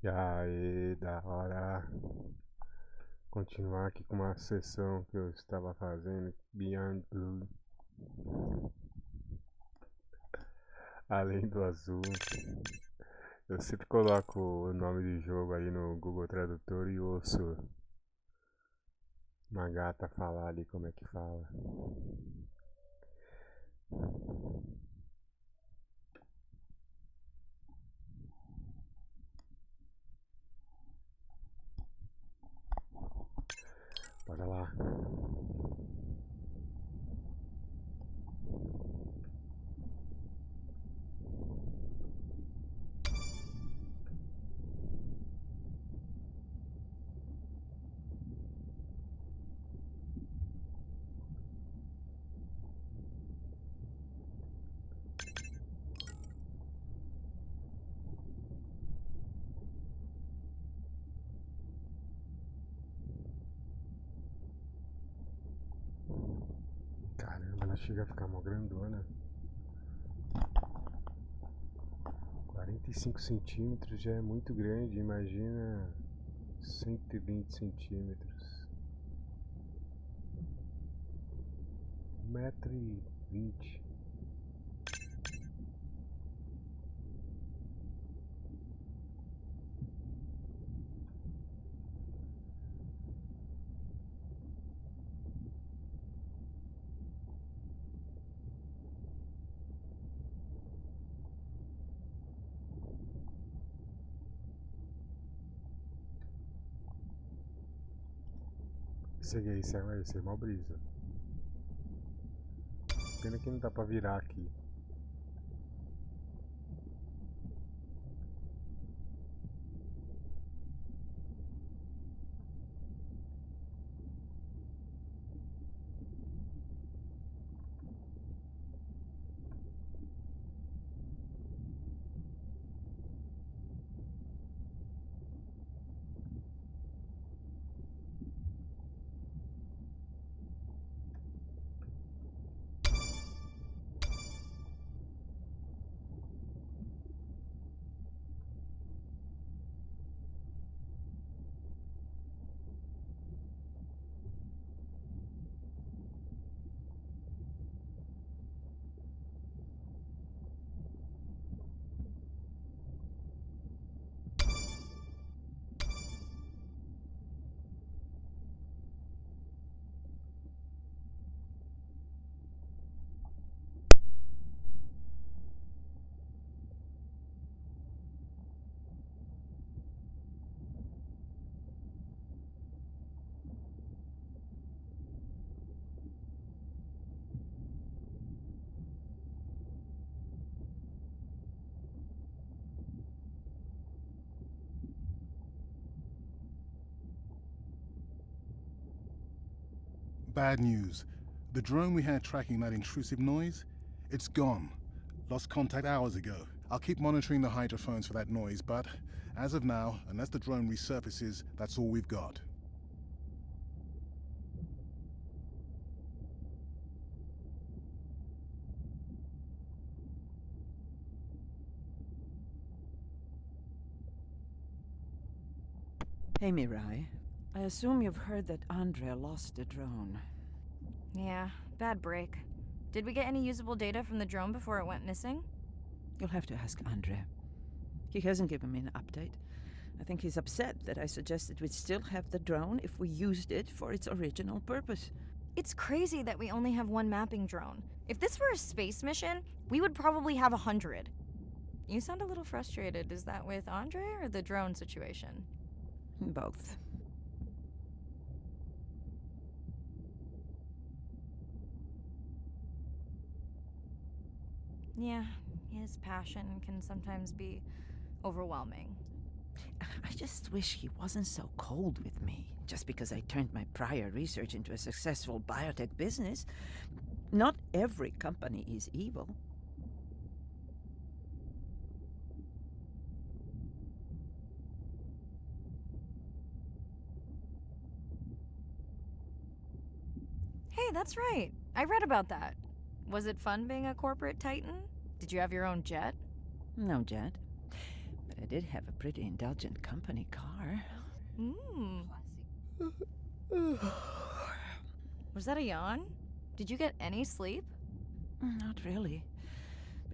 E aí, da hora. Continuar aqui com uma sessão que eu estava fazendo, Beyond Blue, além do azul. Eu sempre coloco o nome do jogo aí no Google Tradutor e ouço uma gata falar ali como é que fala. Bora lá. Caramba, ela chega a ficar mó grandona. 45 centímetros já é muito grande, imagina 120 centímetros. 1,20 m. Isso é mó brisa. Pena que não dá pra virar aqui. Bad news. The drone we had tracking that intrusive noise, it's gone. Lost contact hours ago. I'll keep monitoring the hydrophones for that noise, but as of now, unless the drone resurfaces, that's all we've got. Hey, Mirai. I assume you've heard that Andrea lost a drone. Yeah, bad break. Did we get any usable data from the drone before it went missing? You'll have to ask Andrea. He hasn't given me an update. I think he's upset that I suggested we'd still have the drone if we used it for its original purpose. It's crazy that we only have one mapping drone. If this were a space mission, we would probably have 100. You sound a little frustrated. Is that with Andre or the drone situation? Both. Yeah, his passion can sometimes be overwhelming. I just wish he wasn't so cold with me, just because I turned my prior research into a successful biotech business. Not every company is evil. Hey, that's right. I read about that. Was it fun being a corporate titan? Did you have your own jet? No jet. But I did have a pretty indulgent company car. Was that a yawn? Did you get any sleep? Not really.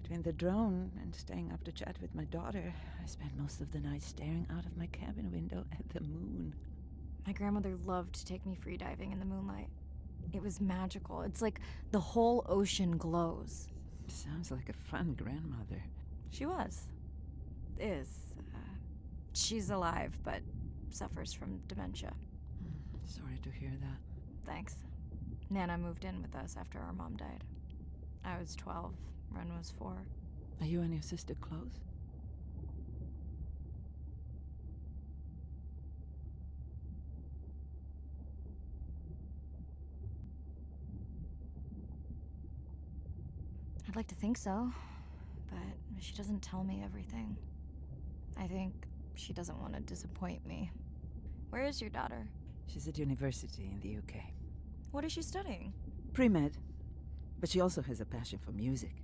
Between the drone and staying up to chat with my daughter, I spent most of the night staring out of my cabin window at the moon. My grandmother loved to take me free diving in the moonlight. It was magical. It's like the whole ocean glows. Sounds like a fun grandmother. She was. Is. She's alive, but suffers from dementia. Sorry to hear that. Thanks. Nana moved in with us after our mom died. I was 12. Ren was 4. Are you and your sister close? I'd like to think so, but she doesn't tell me everything. I think she doesn't want to disappoint me. Where is your daughter? She's at university in the UK. What is she studying? Pre-med. But she also has a passion for music.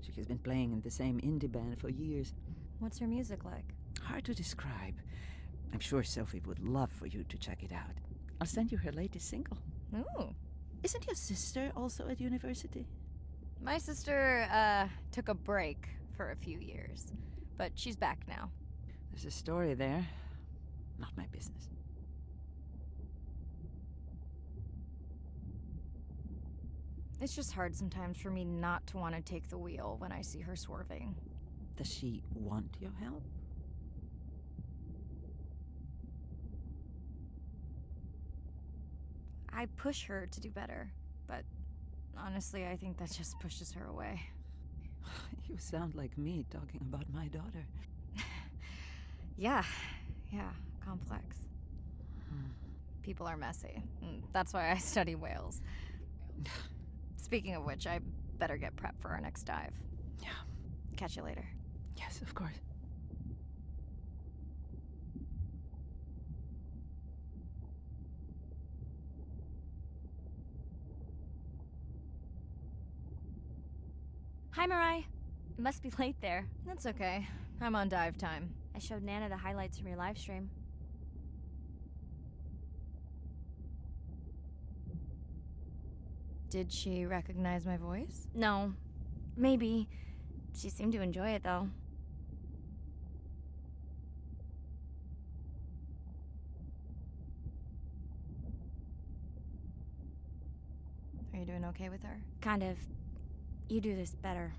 She has been playing in the same indie band for years. What's her music like? Hard to describe. I'm sure Sophie would love for you to check it out. I'll send you her latest single. Ooh. Isn't your sister also at university? My sister, took a break for a few years, but she's back now. There's a story there. Not my business. It's just hard sometimes for me not to want to take the wheel when I see her swerving. Does she want your help? I push her to do better, but honestly, I think that just pushes her away. You sound like me talking about my daughter. Yeah, complex. People are messy. That's why I study whales. Speaking of which, I better get prepped for our next dive. Yeah. Catch you later. Yes, of course. Hi, Mirai. It must be late there. That's okay. I'm on dive time. I showed Nana the highlights from your live stream. Did she recognize my voice? No. Maybe. She seemed to enjoy it, though. Are you doing okay with her? Kind of. You do this better.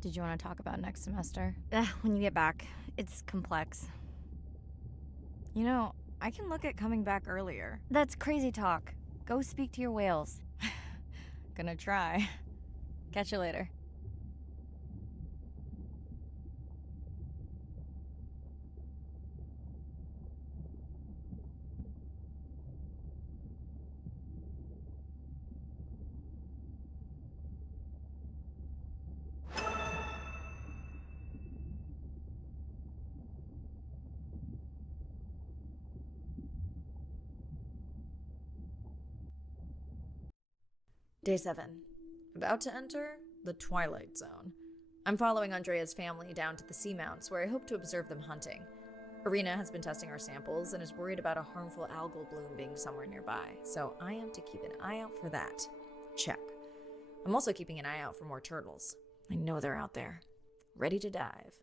Did you want to talk about next semester? When you get back. It's complex. You know, I can look at coming back earlier. That's crazy talk. Go speak to your whales. Gonna try. Catch you later. Day 7. About to enter the Twilight Zone. I'm following Andrea's family down to the seamounts where I hope to observe them hunting. Irina has been testing our samples and is worried about a harmful algal bloom being somewhere nearby, so I am to keep an eye out for that. Check. I'm also keeping an eye out for more turtles. I know they're out there, ready to dive.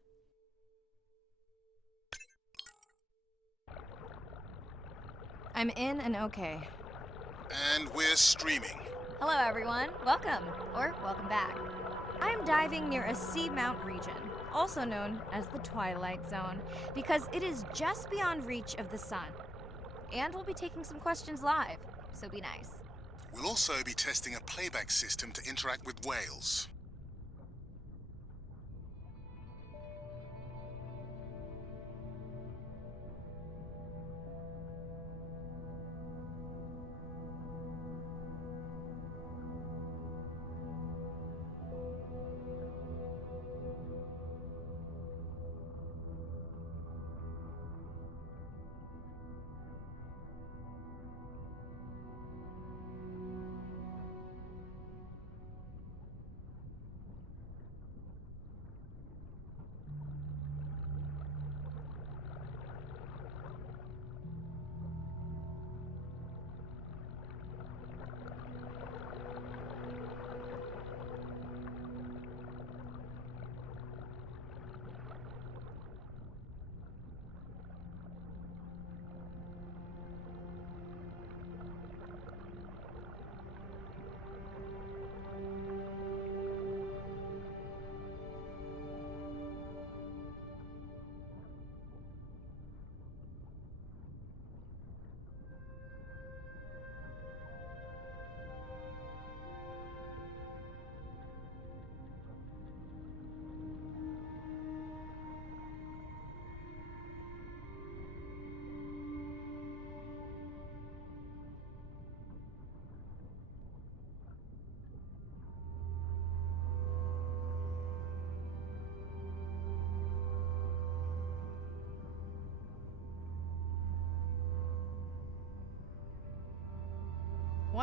I'm in and okay. And we're streaming. Hello, everyone. Welcome. Or welcome back. I'm diving near a seamount region, also known as the Twilight Zone, because it is just beyond reach of the sun. And we'll be taking some questions live, so be nice. We'll also be testing a playback system to interact with whales.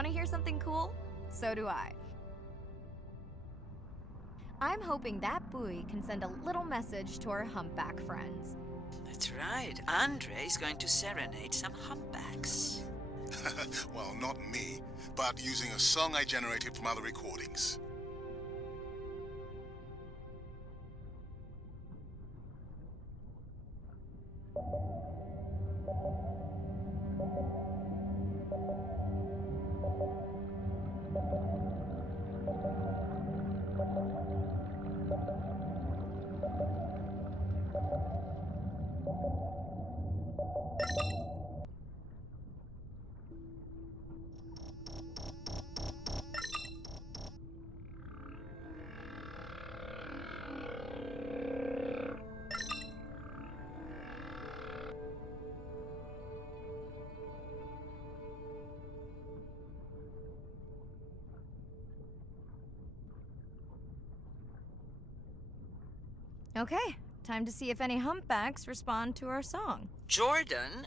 Want to hear something cool? So do I. I'm hoping that buoy can send a little message to our humpback friends. That's right. Andre is going to serenade some humpbacks. Well, not me, but using a song I generated from other recordings. Okay, time to see if any humpbacks respond to our song. Jordan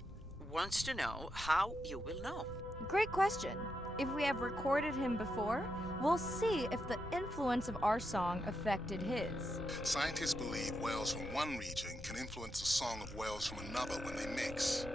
wants to know how you will know. Great question. If we have recorded him before, we'll see if the influence of our song affected his. Scientists believe whales from one region can influence the song of whales from another when they mix.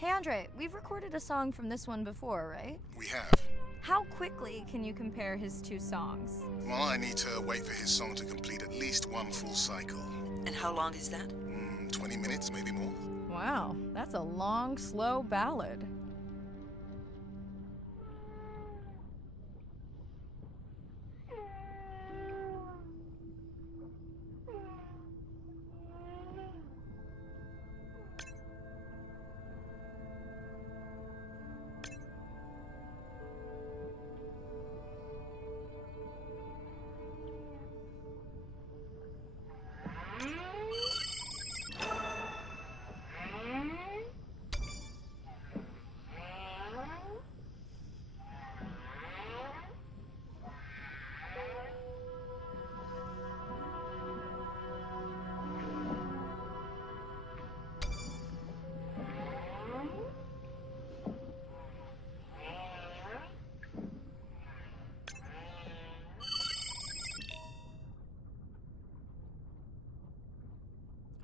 Hey Andre, we've recorded a song from this one before, right? We have. How quickly can you compare his two songs? Well, I need to wait for his song to complete at least one full cycle. And how long is that? 20 minutes, maybe more. Wow, that's a long, slow ballad.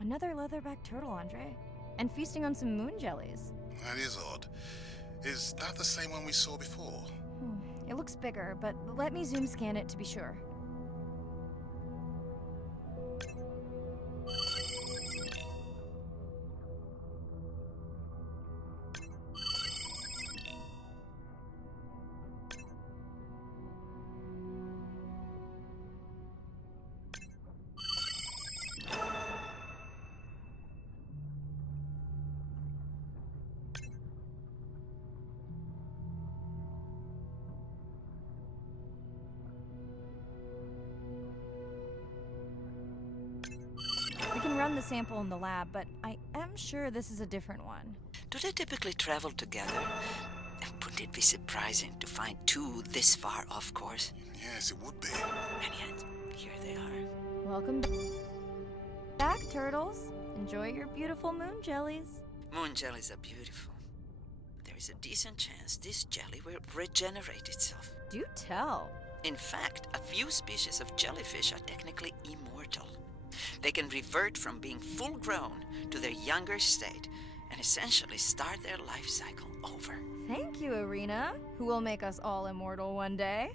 Another leatherback turtle, Andre. And feasting on some moon jellies. That is odd. Is that the same one we saw before? It looks bigger, but let me zoom scan it to be sure. a sample in the lab, but I am sure this is a different one. Do they typically travel together? Wouldn't it be surprising to find two this far off course? Yes, it would be. And yet, here they are. Welcome back, turtles. Enjoy your beautiful moon jellies. Moon jellies are beautiful. There is a decent chance this jelly will regenerate itself. Do tell. In fact, a few species of jellyfish are technically immortal. They can revert from being full grown to their younger state and essentially start their life cycle over. Thank you, Irina, who will make us all immortal one day.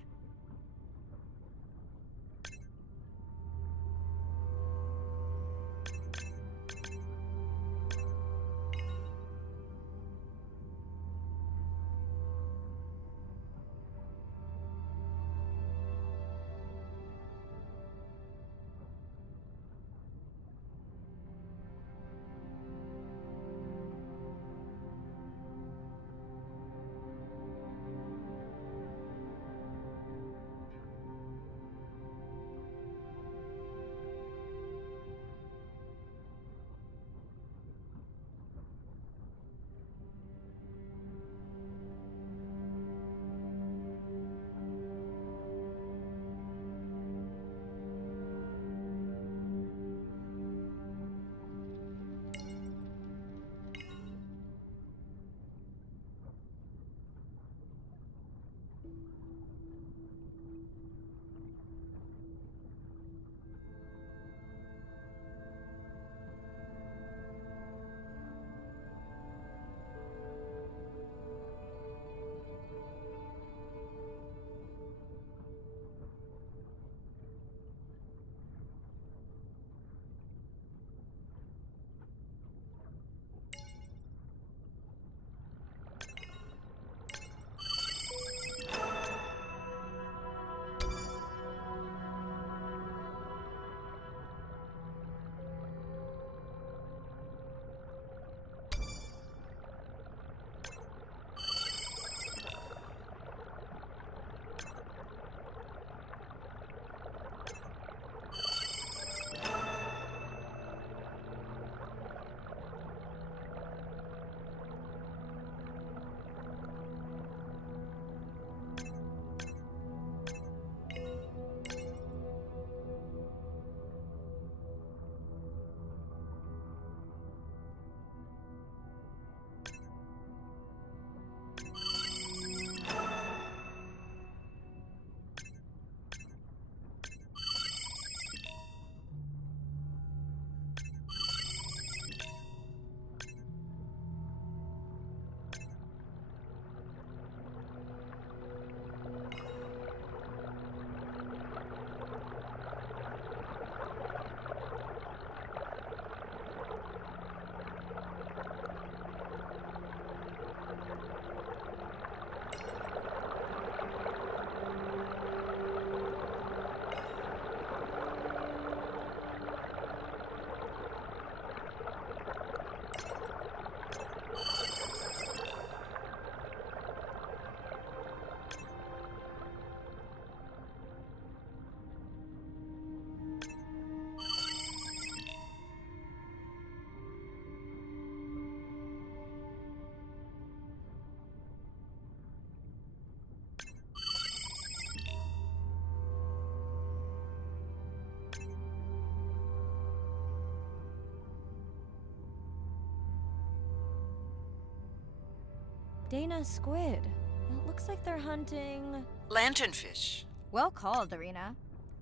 Dana squid. It looks like they're hunting... Lanternfish. Well called, Irina.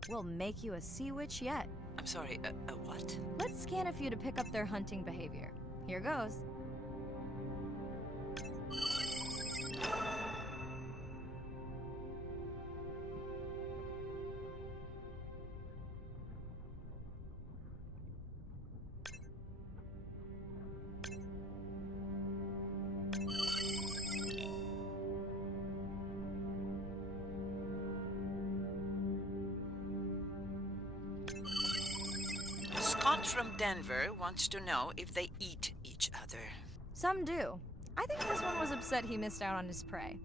We'll make you a sea witch yet. I'm sorry, a what? Let's scan a few to pick up their hunting behavior. Here goes. Scott from Denver wants to know if they eat each other. Some do. I think this one was upset he missed out on his prey.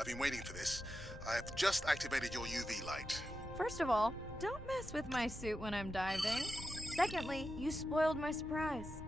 I've been waiting for this. I've just activated your UV light. First of all, don't mess with my suit when I'm diving. Secondly, you spoiled my surprise.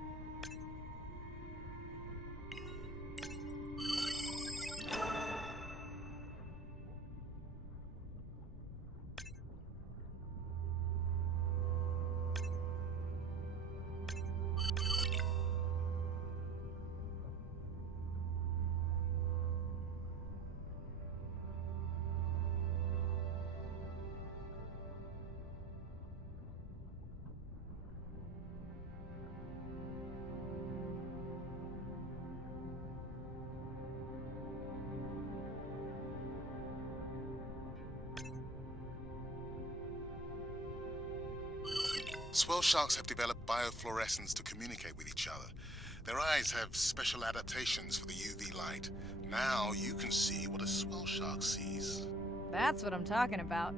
Swell sharks have developed biofluorescence to communicate with each other. Their eyes have special adaptations for the UV light. Now you can see what a swell shark sees. That's what I'm talking about.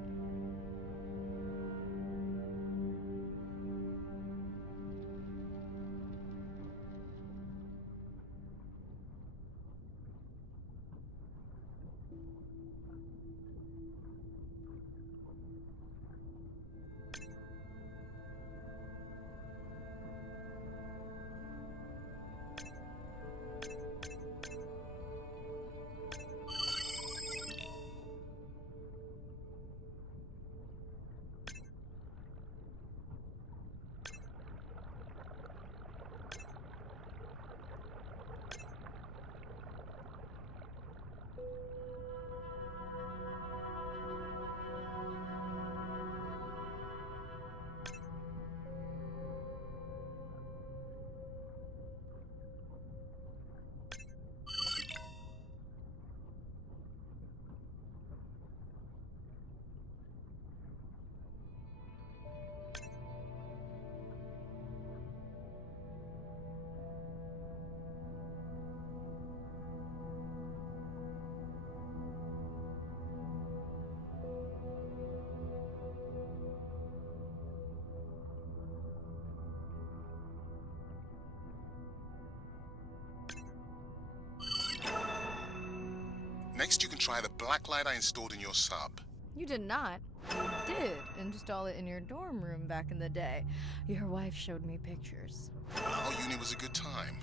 Next, you can try the black light I installed in your sub. You did not. You did install it in your dorm room back in the day. Your wife showed me pictures. Well, uni was a good time.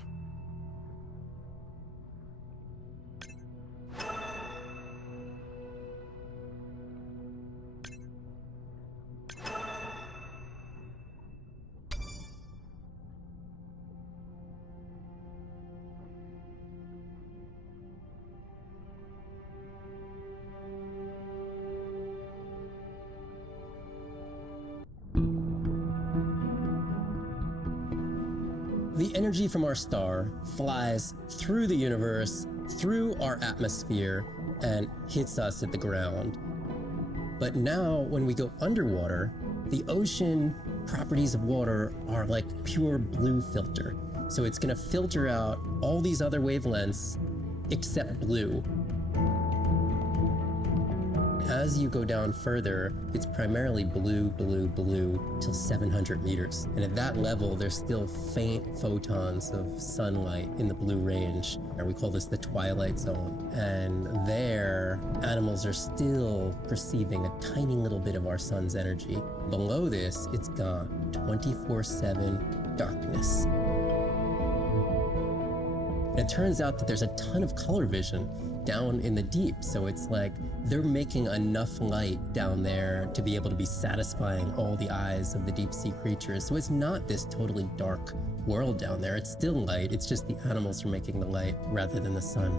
The energy from our star flies through the universe, through our atmosphere, and hits us at the ground. But now, when we go underwater, the ocean properties of water are like pure blue filter. So it's gonna filter out all these other wavelengths except blue. As you go down further, it's primarily blue, blue, blue till 700 meters. And at that level, there's still faint photons of sunlight in the blue range. And we call this the twilight zone. And there, animals are still perceiving a tiny little bit of our sun's energy. Below this, it's gone. 24/7 darkness. And it turns out that there's a ton of color vision down in the deep. So it's like they're making enough light down there to be able to be satisfying all the eyes of the deep sea creatures. So it's not this totally dark world down there. It's still light. It's just the animals are making the light rather than the sun.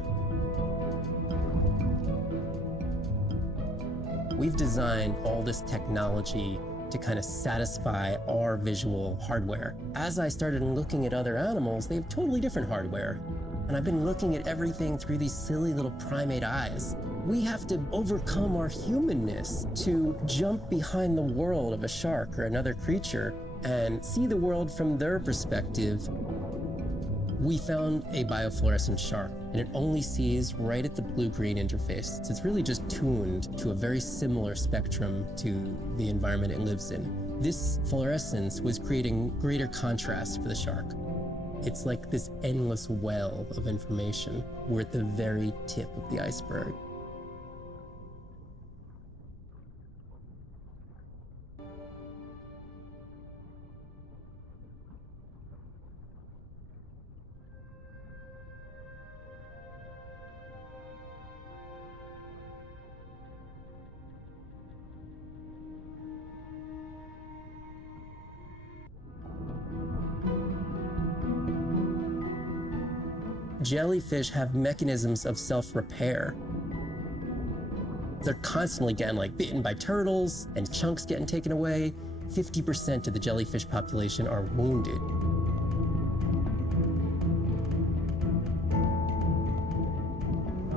We've designed all this technology to kind of satisfy our visual hardware. As I started looking at other animals, they have totally different hardware. And I've been looking at everything through these silly little primate eyes. We have to overcome our humanness to jump behind the world of a shark or another creature and see the world from their perspective. We found a biofluorescent shark, and it only sees right at the blue-green interface. So it's really just tuned to a very similar spectrum to the environment it lives in. This fluorescence was creating greater contrast for the shark. It's like this endless well of information. We're at the very tip of the iceberg. jellyfish have mechanisms of self-repair. They're constantly getting bitten by turtles and chunks getting taken away. 50% of the jellyfish population are wounded.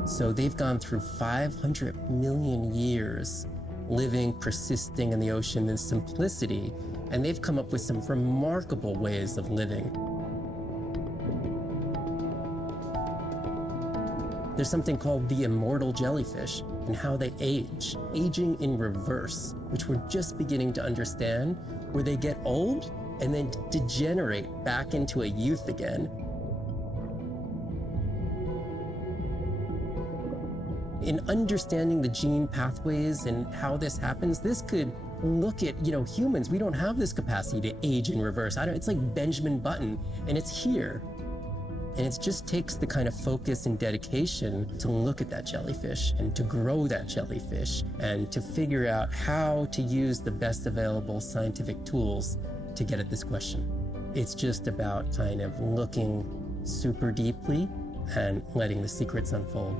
So they've gone through 500 million years living, persisting in the ocean in simplicity, and they've come up with some remarkable ways of living. There's something called the immortal jellyfish and how they age, aging in reverse, which we're just beginning to understand, where they get old and then degenerate back into a youth again. In understanding the gene pathways and how this happens, this could look at, humans. We don't have this capacity to age in reverse. It's like Benjamin Button, and it's here. And it just takes the kind of focus and dedication to look at that jellyfish and to grow that jellyfish and to figure out how to use the best available scientific tools to get at this question. It's just about kind of looking super deeply and letting the secrets unfold.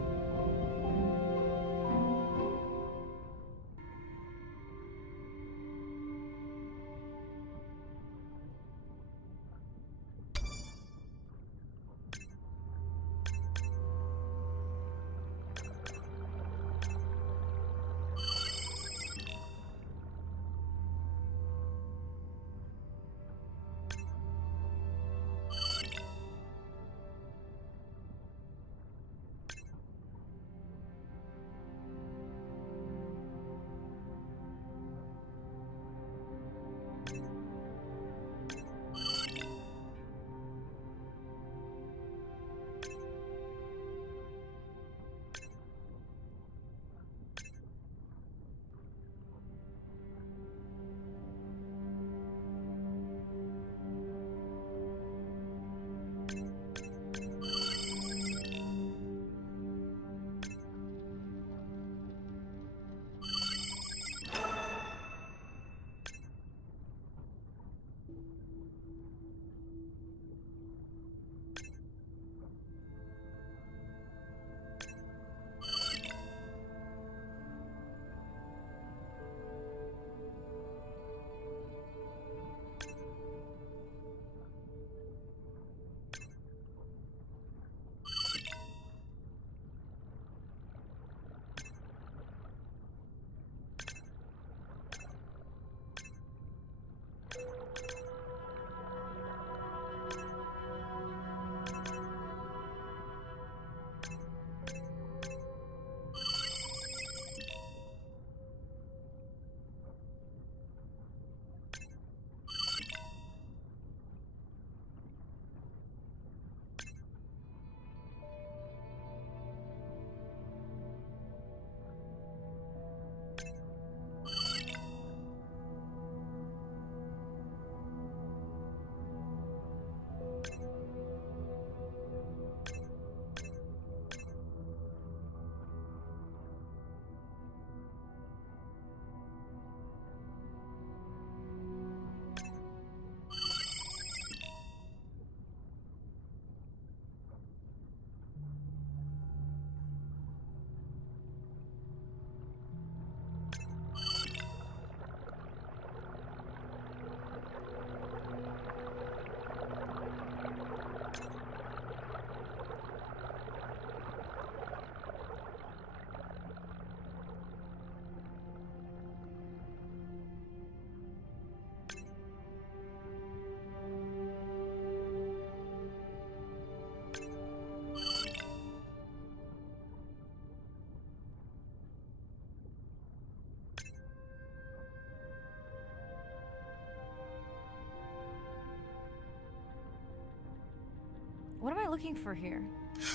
What am I looking for here?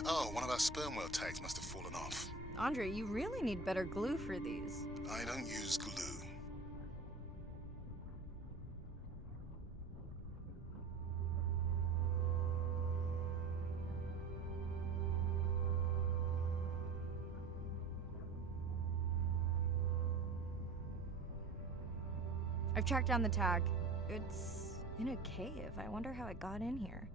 Oh, one of our sperm whale tags must have fallen off. Andre, you really need better glue for these. I don't use glue. I've tracked down the tag. It's in a cave. I wonder how it got in here.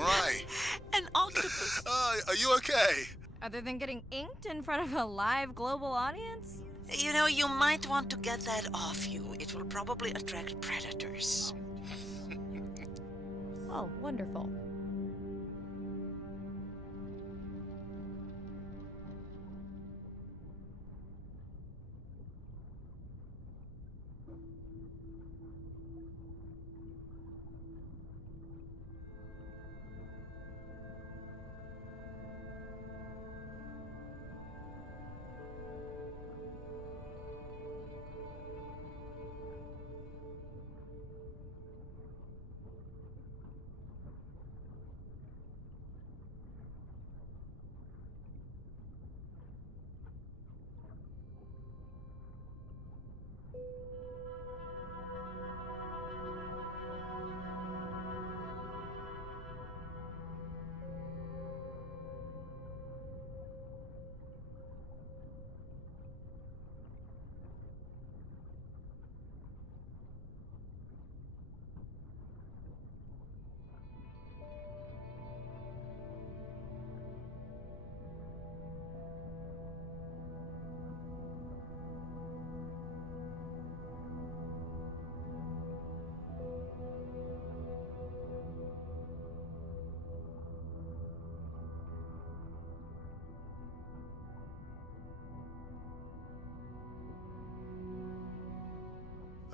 Mirai! An octopus. Are you okay? Other than getting inked in front of a live global audience? You know, you might want to get that off you. It will probably attract predators. Oh, wonderful.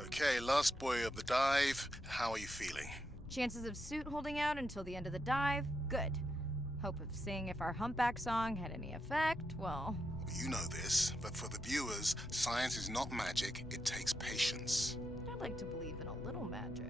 Okay, last boy of the dive. How are you feeling? Chances of suit holding out until the end of the dive? Good. Hope of seeing if our humpback song had any effect? Well, You know this, but for the viewers, science is not magic, it takes patience. I'd like to believe in a little magic.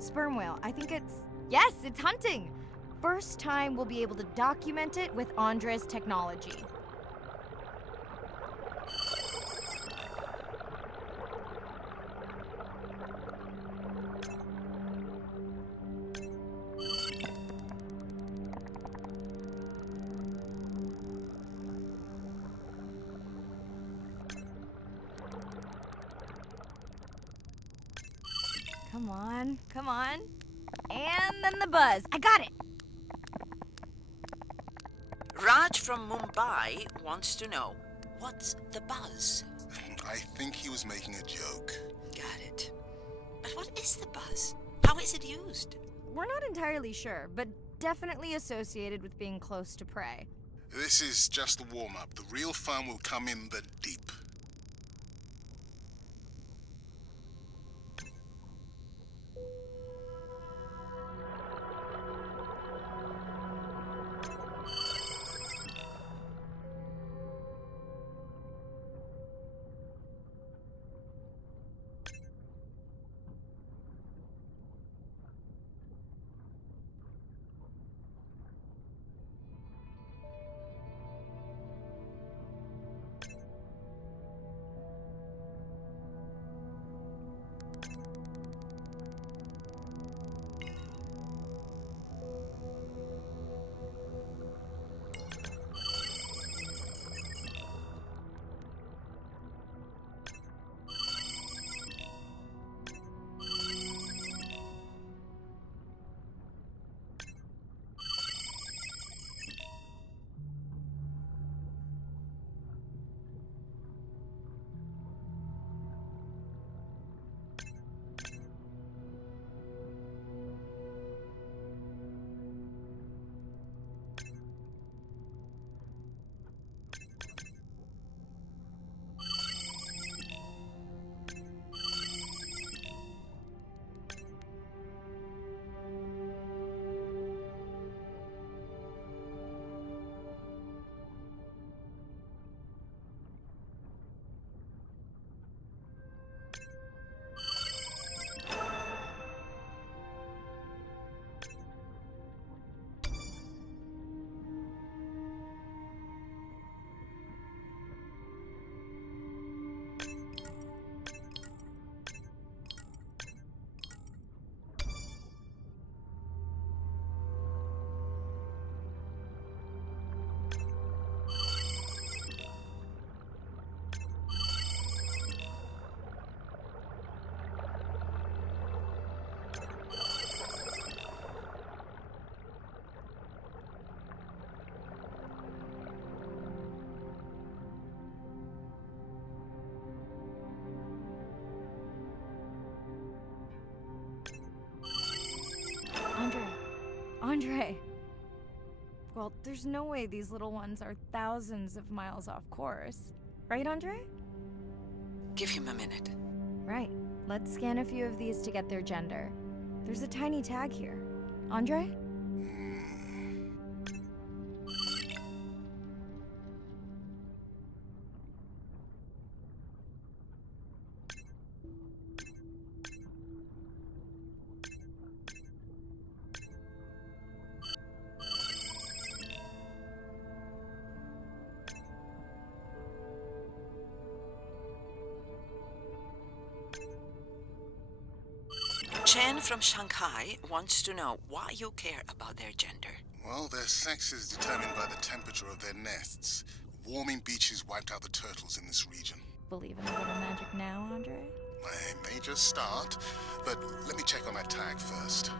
Sperm whale, I think it's... Yes, it's hunting! First time we'll be able to document it with Andre's technology. Come on, come on. And then the buzz. I got it! Raj from Mumbai wants to know, what's the buzz? I think he was making a joke. Got it. But what is the buzz? How is it used? We're not entirely sure, but definitely associated with being close to prey. This is just the warm-up. The real fun will come in the deep. Andre. Well, there's no way these little ones are thousands of miles off course. Right, Andre? Give him a minute. Right. Let's scan a few of these to get their gender. There's a tiny tag here. Andre? Chen from Shanghai wants to know why you care about their gender. Well, their sex is determined by the temperature of their nests. Warming beaches wiped out the turtles in this region. Believe in a little magic now, Andre? I may just start, but let me check on that tag first.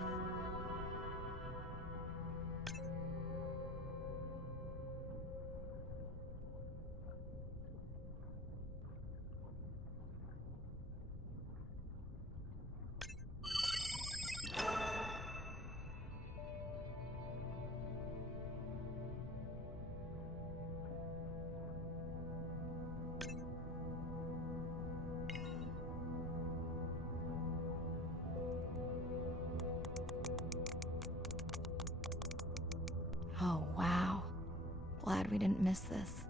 Oh, wow. Glad we didn't miss this.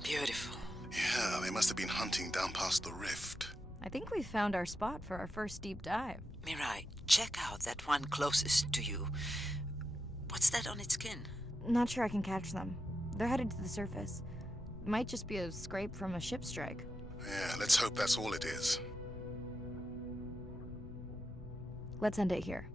Beautiful. Yeah, they must have been hunting down past the rift. I think we found our spot for our first deep dive. Mirai, check out that one closest to you. What's that on its skin? Not sure I can catch them. They're headed to the surface. Might just be a scrape from a ship strike. Yeah, let's hope that's all it is. Let's end it here.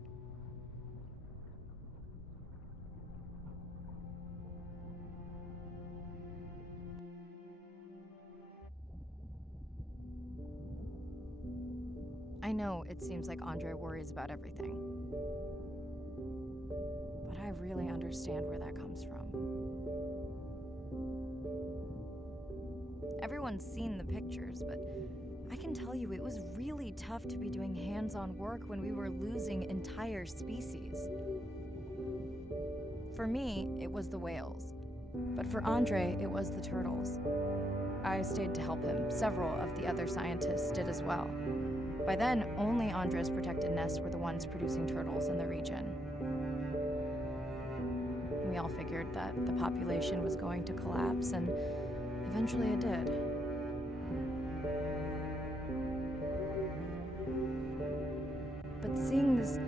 I know it seems like Andre worries about everything. But I really understand where that comes from. Everyone's seen the pictures, but I can tell you it was really tough to be doing hands-on work when we were losing entire species. For me, it was the whales. But for Andre, it was the turtles. I stayed to help him. Several of the other scientists did as well. By then, only Andre's protected nests were the ones producing turtles in the region. We all figured that the population was going to collapse, and eventually it did. But seeing this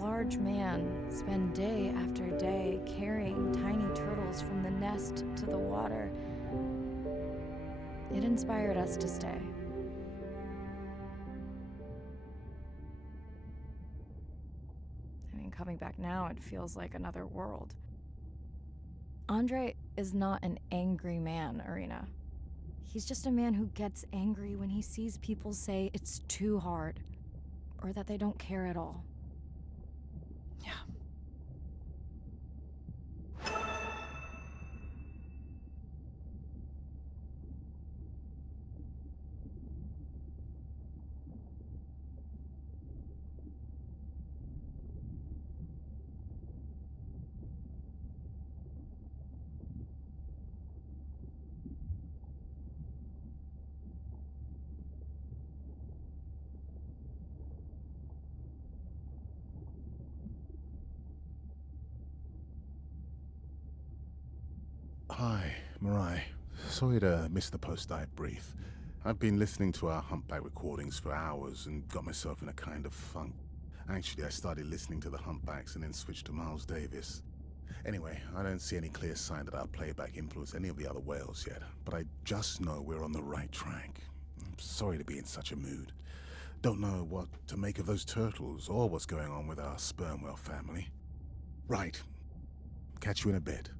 large man spend day after day carrying tiny turtles from the nest to the water, it inspired us to stay. Coming back now, it feels like another world. Andre is not an angry man, Irina. He's just a man who gets angry when he sees people say it's too hard, or that they don't care at all. Yeah. Hi, Mirai. Sorry to miss the post-dive brief. I've been listening to our humpback recordings for hours and got myself in a kind of funk. Actually, I started listening to the humpbacks and then switched to Miles Davis. Anyway, I don't see any clear sign that our playback influenced any of the other whales yet, but I just know we're on the right track. I'm sorry to be in such a mood. Don't know what to make of those turtles or what's going on with our sperm whale family. Right. Catch you in a bit.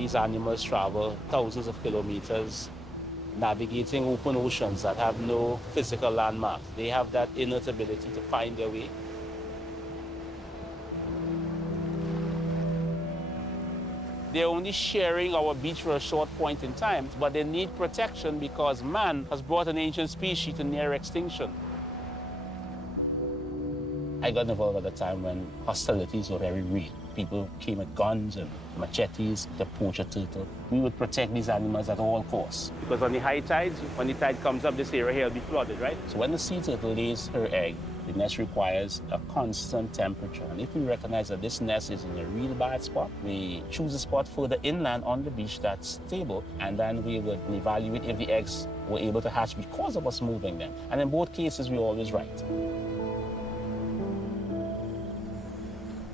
These animals travel thousands of kilometers, navigating open oceans that have no physical landmarks. They have that innate ability to find their way. They're only sharing our beach for a short point in time, but they need protection because man has brought an ancient species to near extinction. I got involved at a time when hostilities were very real. People came with guns and machetes to poach a turtle. We would protect these animals at all costs. Because on the high tides, when the tide comes up, this area here will be flooded, right? So when the sea turtle lays her egg, the nest requires a constant temperature. And if we recognize that this nest is in a real bad spot, we choose a spot further inland on the beach that's stable, and then we would evaluate if the eggs were able to hatch because of us moving them. And in both cases, we're always right.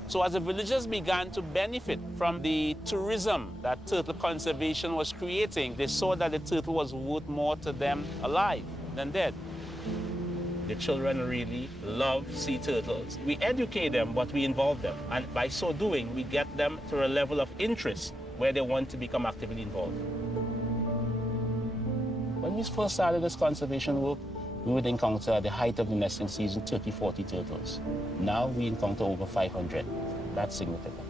So as the villagers began to benefit from the tourism that turtle conservation was creating, they saw that the turtle was worth more to them alive than dead. The children really love sea turtles. We educate them, but we involve them. And by so doing, we get them to a level of interest where they want to become actively involved. When we first started this conservation work, we would encounter at the height of the nesting season 30, 40 turtles. Now we encounter over 500. That's significant.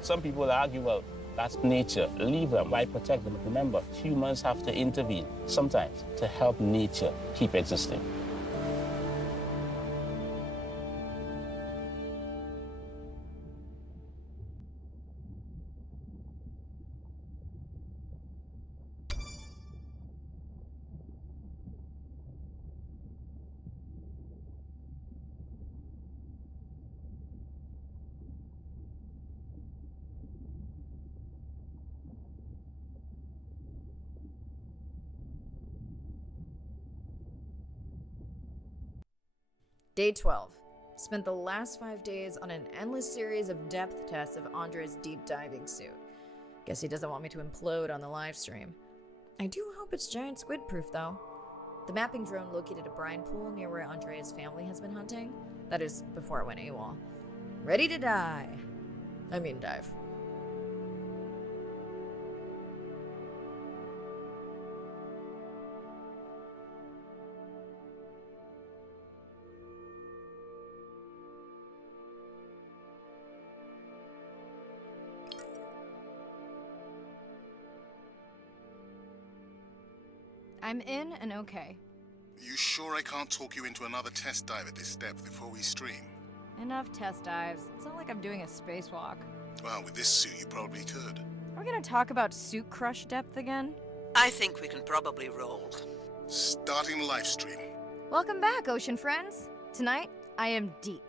Some people argue, well, that's nature. Leave them. Why protect them? But remember, humans have to intervene sometimes to help nature keep existing. Day 12. Spent the last 5 days on an endless series of depth tests of Andre's deep diving suit. Guess he doesn't want me to implode on the live stream. I do hope it's giant squid proof though. The mapping drone located a brine pool near where Andrea's family has been hunting. That is, before it went AWOL. Ready to dive. I'm in and okay. You sure I can't talk you into another test dive at this depth before we stream? Enough test dives. It's not like I'm doing a spacewalk. Well, with this suit, you probably could. Are we gonna talk about suit crush depth again? I think we can probably roll. Starting the live stream. Welcome back, ocean friends. Tonight, I am deep.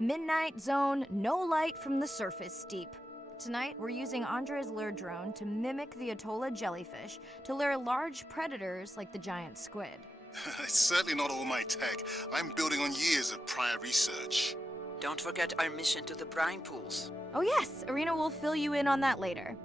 Midnight zone, no light from the surface deep. Tonight, we're using Andre's lure drone to mimic the Atolla jellyfish to lure large predators like the giant squid. It's certainly not all my tech. I'm building on years of prior research. Don't forget our mission to the brine pools. Oh yes, Irina will fill you in on that later.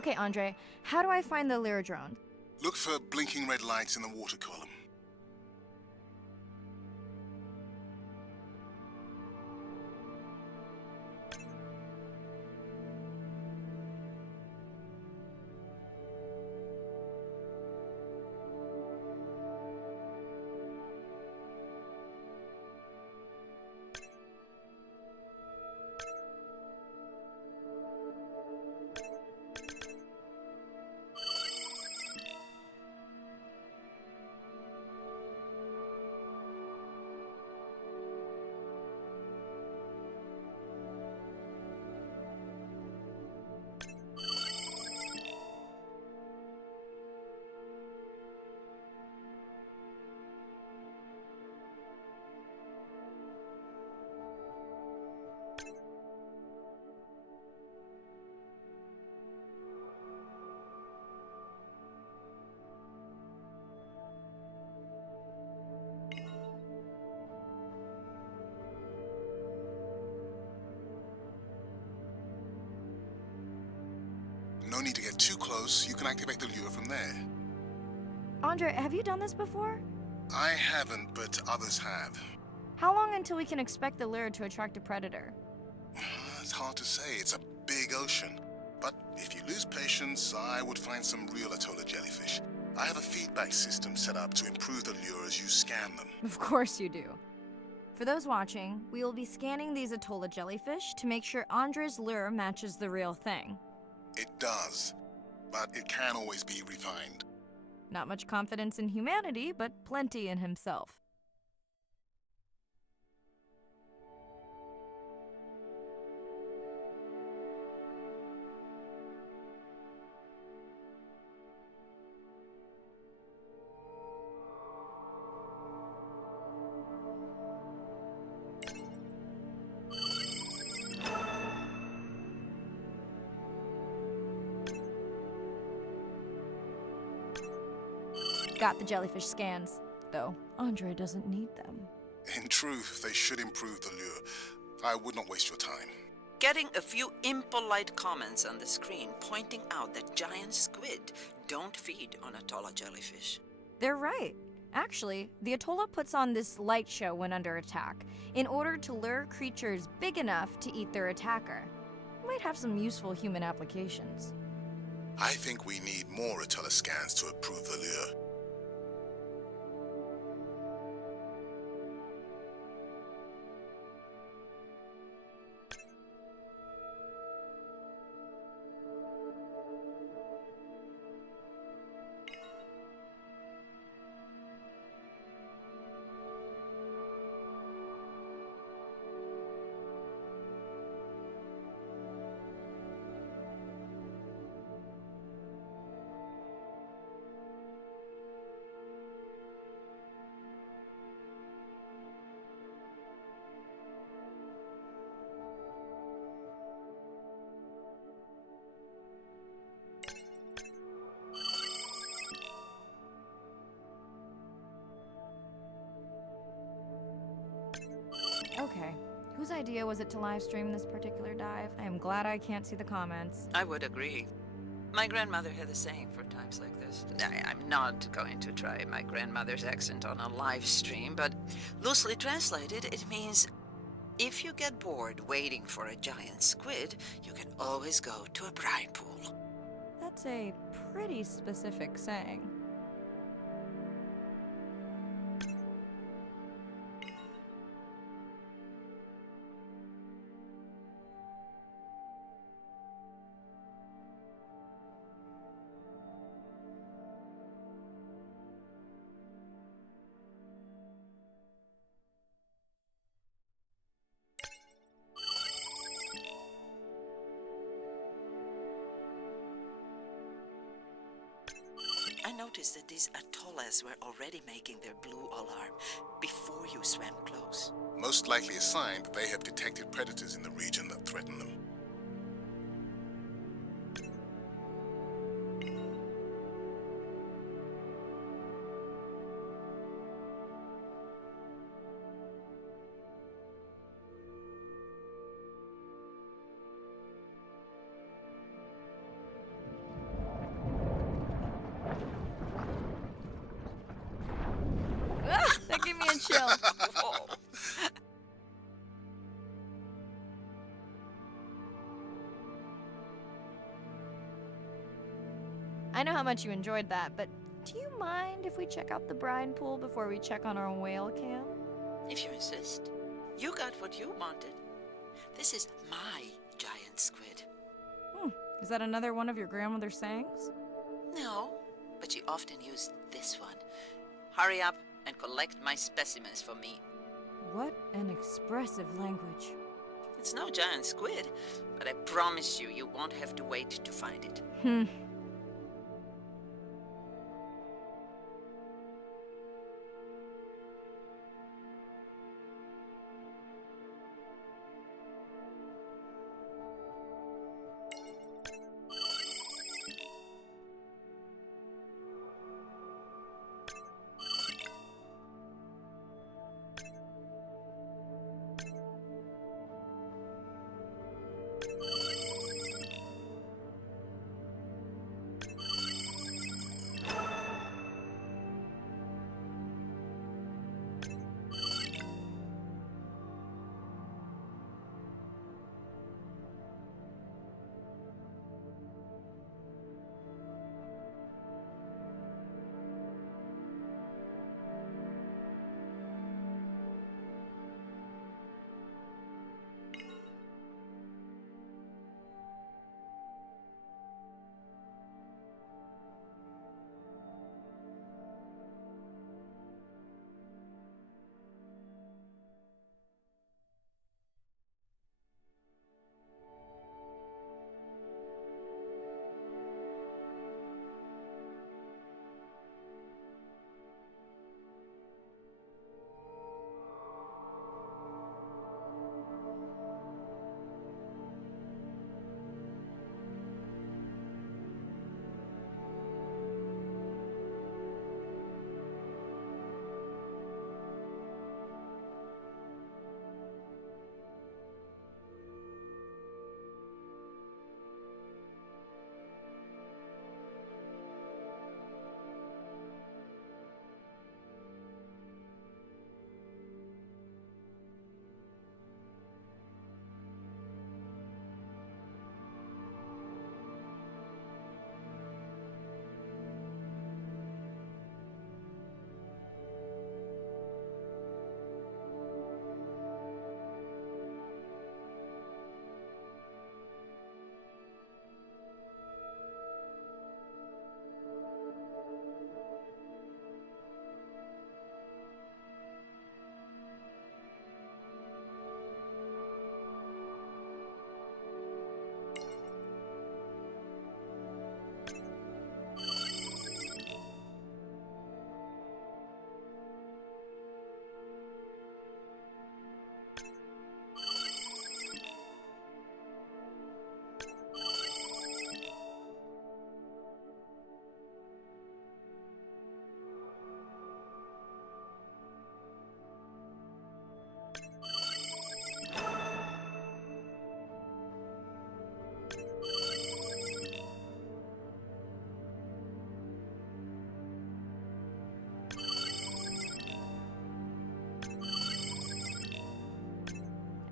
Okay, Andre, how do I find the lure drone? Look for blinking red lights in the water column. No need to get too close. You can activate the lure from there. Andre, have you done this before? I haven't, but others have. How long until we can expect the lure to attract a predator? It's hard to say. It's a big ocean. But if you lose patience, I would find some real Atolla jellyfish. I have a feedback system set up to improve the lure as you scan them. Of course you do. For those watching, we will be scanning these Atolla jellyfish to make sure Andre's lure matches the real thing. It does, but it can always be refined. Not much confidence in humanity, but plenty in himself. Got the jellyfish scans, though Andre doesn't need them. In truth, they should improve the lure. I would not waste your time. Getting a few impolite comments on the screen pointing out that giant squid don't feed on Atolla jellyfish. They're right. Actually, the Atolla puts on this light show when under attack, in order to lure creatures big enough to eat their attacker. Might have some useful human applications. I think we need more Atolla scans to improve the lure. Okay, whose idea was it to live stream this particular dive? I am glad I can't see the comments. I would agree. My grandmother had the saying for times like this. I'm not going to try my grandmother's accent on a live stream, but loosely translated, it means if you get bored waiting for a giant squid, you can always go to a brine pool. That's a pretty specific saying. I noticed that these atollas were already making their blue alarm before you swam close. Most likely a sign that they have detected predators in the region that threaten them. chill. Whoa. I know how much you enjoyed that, but do you mind if we check out the brine pool before we check on our whale cam? If you insist. You got what you wanted. This is my giant squid. Is that another one of your grandmother's sayings? No, but she often used this one. Hurry up and collect my specimens for me. What an expressive language. It's no giant squid, but I promise you, you won't have to wait to find it.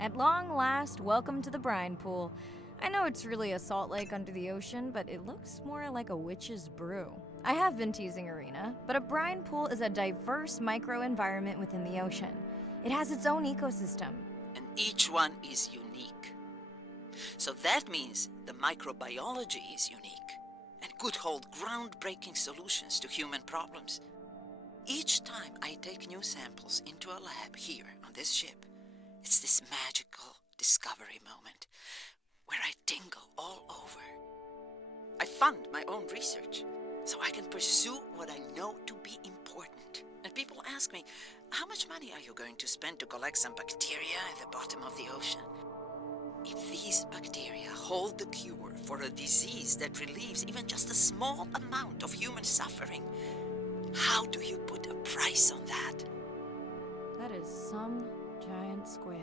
At long last, welcome to the brine pool. I know it's really a salt lake under the ocean, but it looks more like a witch's brew. I have been teasing Arena, but a brine pool is a diverse microenvironment within the ocean. It has its own ecosystem. And each one is unique. So that means the microbiology is unique and could hold groundbreaking solutions to human problems. Each time I take new samples into a lab here on this ship, it's this magical discovery moment where I tingle all over. I fund my own research so I can pursue what I know to be important. And people ask me, how much money are you going to spend to collect some bacteria at the bottom of the ocean? If these bacteria hold the cure for a disease that relieves even just a small amount of human suffering, how do you put a price on that? That is some giant squid.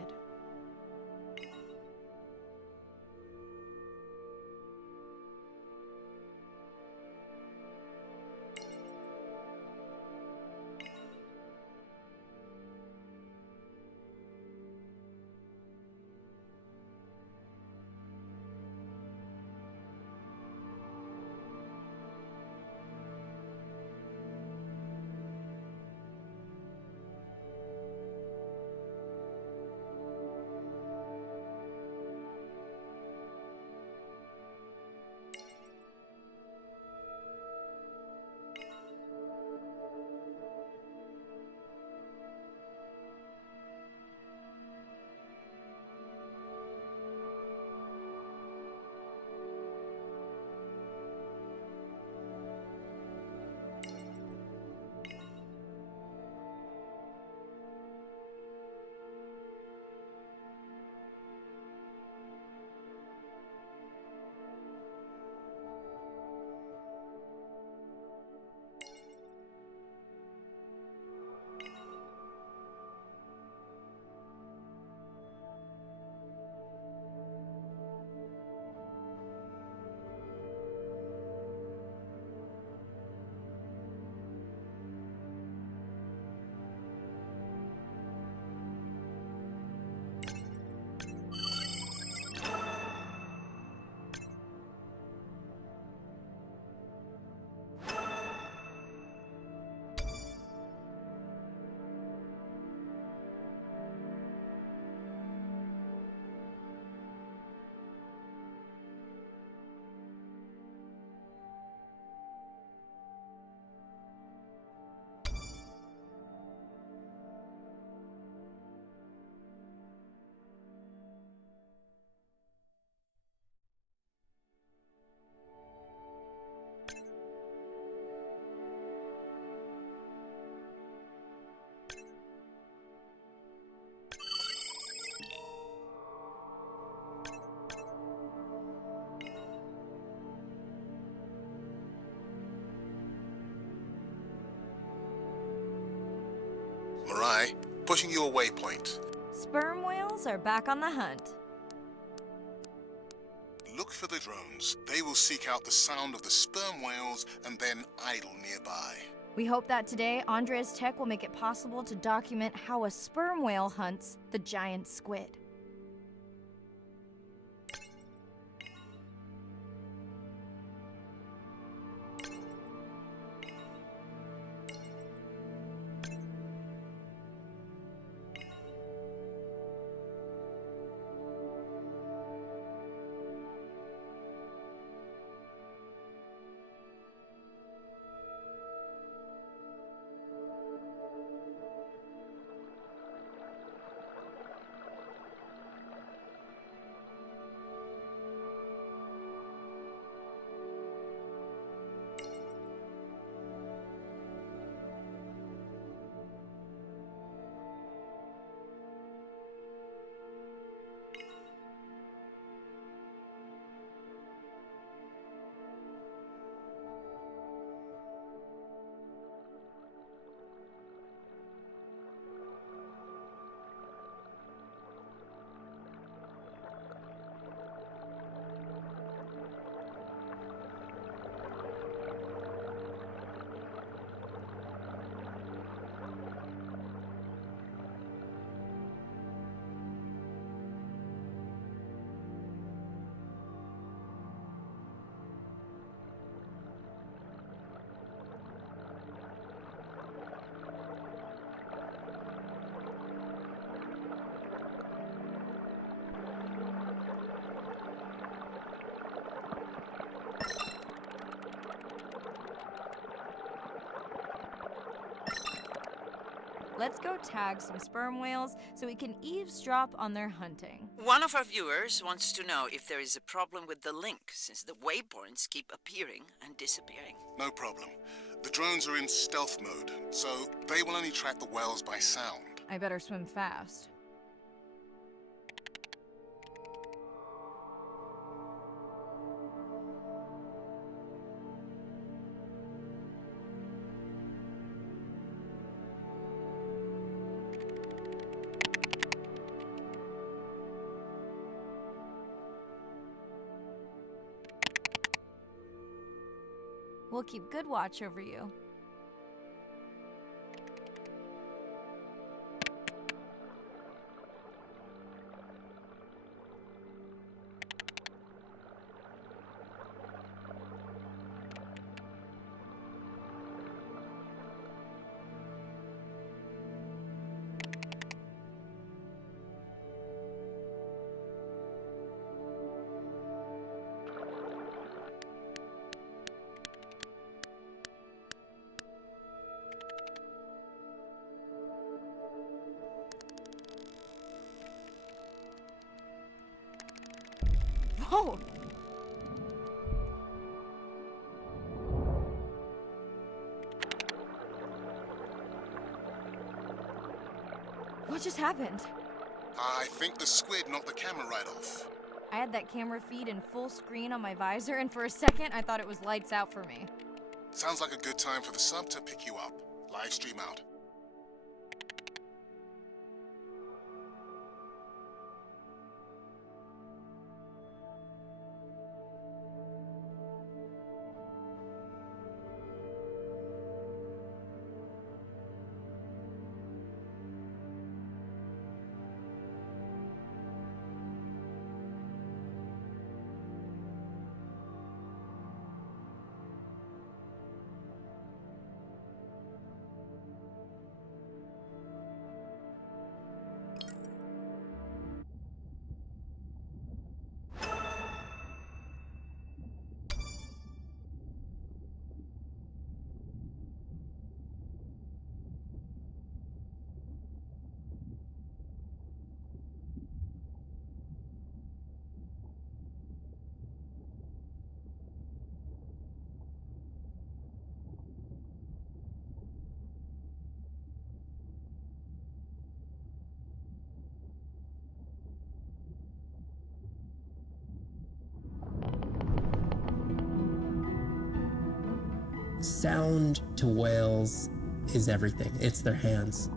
Pushing your waypoint. Sperm whales are back on the hunt. Look for the drones. They will seek out the sound of the sperm whales and then idle nearby. We hope that today, Andrea's tech will make it possible to document how a sperm whale hunts the giant squid. Let's go tag some sperm whales so we can eavesdrop on their hunting. One of our viewers wants to know if there is a problem with the link, since the waypoints keep appearing and disappearing. No problem. The drones are in stealth mode, so they will only track the whales by sound. I better swim fast. We'll keep good watch over you. Whoa! What just happened? I think the squid knocked the camera right off. I had that camera feed in full screen on my visor, and for a second I thought it was lights out for me. Sounds like a good time for the sub to pick you up. Live stream out. Sound to whales is everything. It's their hands.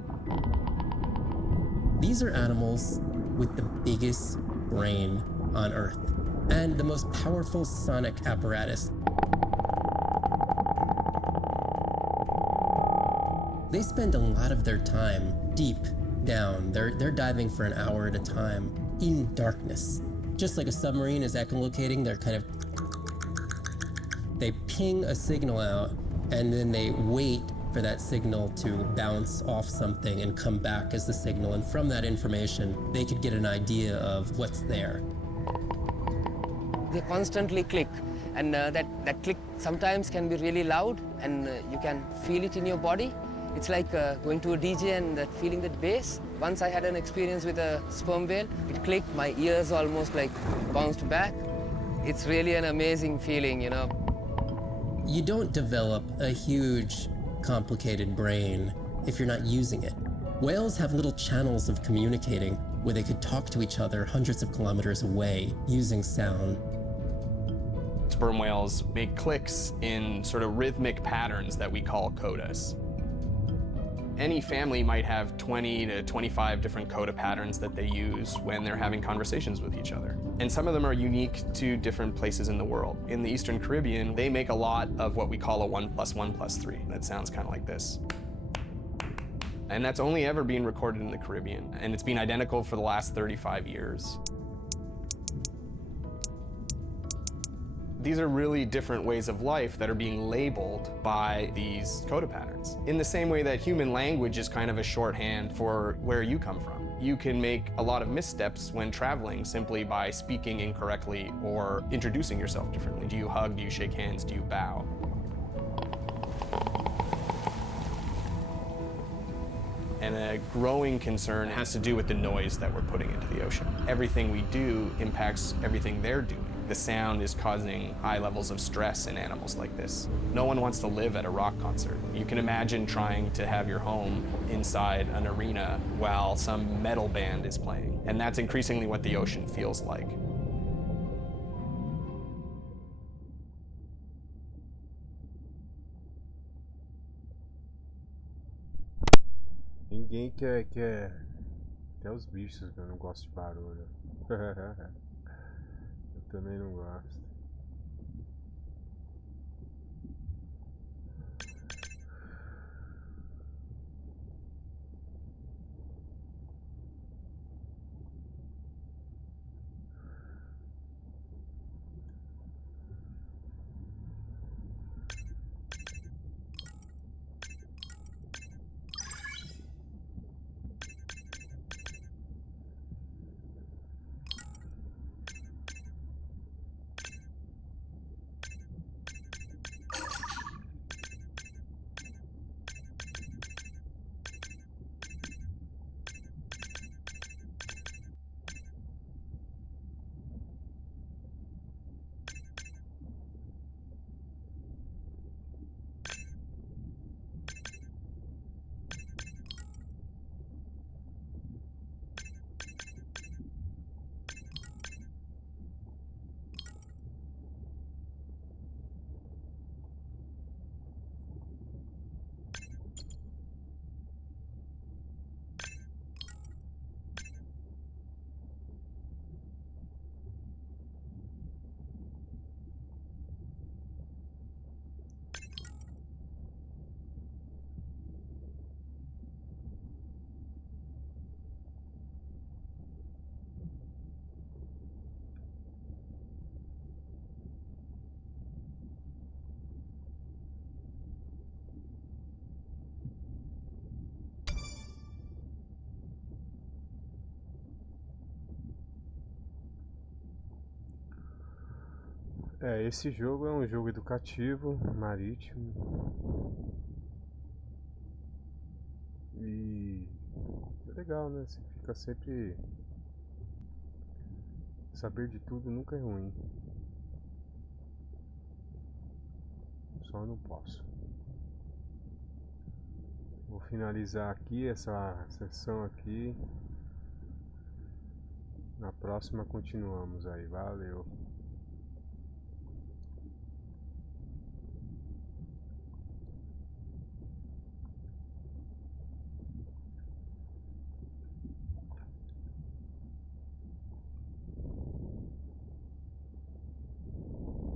These are animals with the biggest brain on Earth and the most powerful sonic apparatus. They spend a lot of their time deep down. They're diving for an hour at a time in darkness. Just like a submarine is echolocating, they ping a signal out and then they wait for that signal to bounce off something and come back as the signal. And from that information, they could get an idea of what's there. They constantly click, and that click sometimes can be really loud, and you can feel it in your body. It's like going to a DJ and feeling that bass. Once I had an experience with a sperm whale. It clicked, my ears almost like bounced back. It's really an amazing feeling, you know. You don't develop a huge, complicated brain if you're not using it. Whales have little channels of communicating where they could talk to each other hundreds of kilometers away using sound. Sperm whales make clicks in sort of rhythmic patterns that we call codas. Any family might have 20 to 25 different coda patterns that they use when they're having conversations with each other. And some of them are unique to different places in the world. In the Eastern Caribbean, they make a lot of what we call a 1 + 1 + 3. That sounds kind of like this. And that's only ever been recorded in the Caribbean. And it's been identical for the last 35 years. These are really different ways of life that are being labeled by these coda patterns. In the same way that human language is kind of a shorthand for where you come from. You can make a lot of missteps when traveling simply by speaking incorrectly or introducing yourself differently. Do you hug? Do you shake hands? Do you bow? And a growing concern has to do with the noise that we're putting into the ocean. Everything we do impacts everything they're doing. The sound is causing high levels of stress in animals like this. No one wants to live at a rock concert. You can imagine trying to have your home inside an arena while some metal band is playing. And that's increasingly what the ocean feels like. Ninguém quer... Até os bichos, eu não gosto de barulho. Eu também não gosto. Esse jogo é um jogo educativo, marítimo. E é legal, né? Você fica sempre... Saber de tudo nunca é ruim. Só não posso. Vou finalizar aqui essa sessão aqui. Na próxima continuamos aí. Valeu.